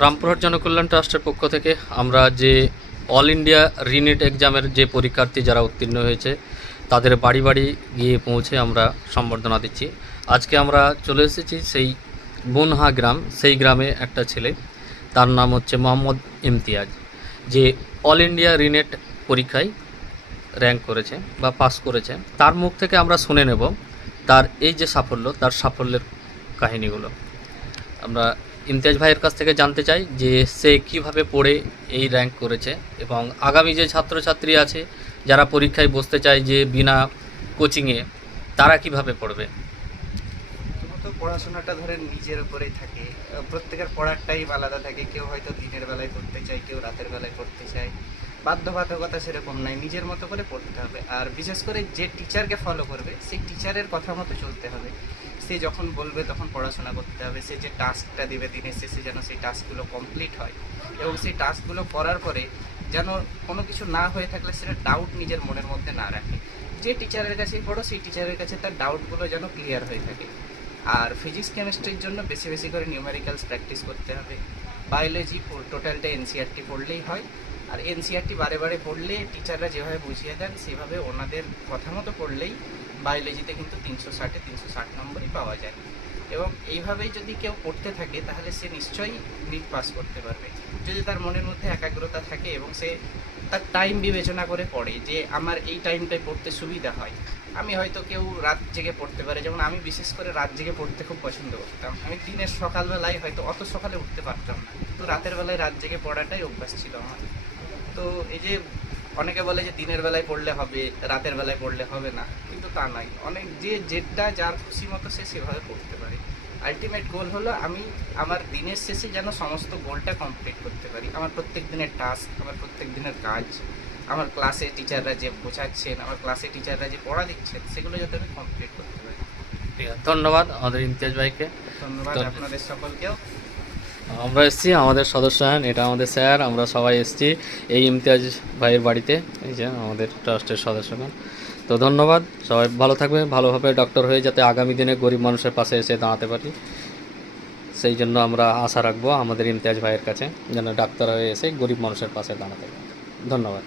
রামপুরহাট জনকল্যাণ ট্রাস্টের পক্ষ থেকে আমরা যে অল ইন্ডিয়া রিনেট এক্সামের যে পরীক্ষার্থী যারা উত্তীর্ণ হয়েছে তাদের বাড়ি বাড়ি গিয়ে পৌঁছে আমরা সম্বর্ধনা দিচ্ছি। আজকে আমরা চলে এসেছি সেই বনহা গ্রাম, সেই গ্রামে একটা ছেলে, তার নাম হচ্ছে মোহাম্মদ ইমতিয়াজ, যে অল ইন্ডিয়া রিনেট পরীক্ষায় র্যাঙ্ক করেছে বা পাস করেছে। তার মুখ থেকে আমরা শুনে নেব তার এই যে সাফল্য, তার সাফল্যের কাহিনীগুলো। আমরা ইমতিয়াজ ভাইয়ের কাছ থেকে জানতে চাই যে সে কিভাবে পড়ে এই র্যাঙ্ক করেছে এবং আগামী যে ছাত্রছাত্রী আছে যারা পরীক্ষায় বসতে চায় যে বিনা কোচিংয়ে, তারা কিভাবে পড়বে। প্রথমত পড়াশোনাটা ধরেন নিজের উপরেই থাকে। প্রত্যেকের পড়ার টাইম আলাদা থাকে। কেউ হয়তো দিনের বেলায় পড়তে চায়, কেউ রাতের বেলায় পড়তে চায়। বাধ্যবাধকতা সেরকম নাই, নিজের মতো করে পড়তে হবে। আর বিশেষ করে যে টিচারকে ফলো করবে সেই টিচারের কথা মতো চলতে হবে। সে যখন বলবে তখন পড়াশোনা করতে হবে। সে যে টাস্কটা দেবে দিনের শেষে যেন সেই টাস্কগুলো কমপ্লিট হয়, এবং সেই টাস্কগুলো করার পরে যেন কোনো কিছু না হয়ে থাকলে সেটা ডাউট নিজের মনের মধ্যে না রাখে। যে টিচারের কাছেই পড়ো সেই টিচারের কাছে তার ডাউটগুলো যেন ক্লিয়ার হয়ে থাকে। আর ফিজিক্স কেমিস্ট্রির জন্য বেশি বেশি করে নিউমেরিক্যালস প্র্যাকটিস করতে হবে। বায়োলজি টোটালটা এনসিআরটি পড়লেই হয়। আর এনসিআরটি বারে বারে পড়লে টিচাররা যেভাবে বুঝিয়ে দেন সেভাবে ওনাদের কথা মতো পড়লেই বায়োলজিতে কিন্তু 360 নম্বরই পাওয়া যায়। এবং এইভাবেই যদি কেউ পড়তে থাকে তাহলে সে নিশ্চয়ই নিট পাস করতে পারবে, যদি তার মনের মধ্যে একাগ্রতা থাকে এবং সে তার টাইম বিবেচনা করে পড়ে যে আমার এই টাইমটায় পড়তে সুবিধা হয়। আমি হয়তো কেউ রাত জেগে পড়তে পারে, যেমন আমি বিশেষ করে রাত জেগে পড়তে খুব পছন্দ করতাম। আমি দিনের সকালবেলায় হয়তো অত সকালে উঠতে পারতাম না, কিন্তু রাতের বেলায় রাত জেগে পড়াটাই অভ্যাস ছিল আমার। তো এই যে অনেকে বলে যে দিনের বেলায় পড়লে হবে, রাতের বেলায় পড়লে হবে না, কিন্তু তা নয়। অনেক যে যেটা যার খুশি মতো সে সেভাবে পড়তে পারে। আলটিমেট গোল হলো আমি আমার দিনের শেষে যেন সমস্ত গোলটা কমপ্লিট করতে পারি। আমার প্রত্যেক দিনের টাস্ক, আমার প্রত্যেক দিনের কাজ, আমার ক্লাসে টিচাররা যে বোঝাচ্ছেন, আমার ক্লাসে টিচাররা যে পড়া দিচ্ছেন, সেগুলো যাতে আমি কমপ্লিট করতে পারি। ঠিক আছে, ধন্যবাদ আমাদের ইমতিয়াজ ভাইকে। ধন্যবাদ আপনাদের সকলকেও। আমরা এসেছি, আমাদের সদস্যায়ন, এটা আমাদের স্যার, আমরা সবাই এসেছি এই ইমতিয়াজ ভাইয়ের বাড়িতে, এই যে আমাদের ট্রাস্টের সদস্যগণ। তো ধন্যবাদ, সবাই ভালো থাকবে, ভালোভাবে ডক্টর হয়ে যাতে আগামী দিনে গরিব মানুষের পাশে এসে দাঁড়াতে পারি, সেই জন্য আমরা আশা রাখবো আমাদের ইমতিয়াজ ভাইয়ের কাছে, যেন ডাক্তার হয়ে এসে গরিব মানুষের পাশে দাঁড়াতে পারি। ধন্যবাদ।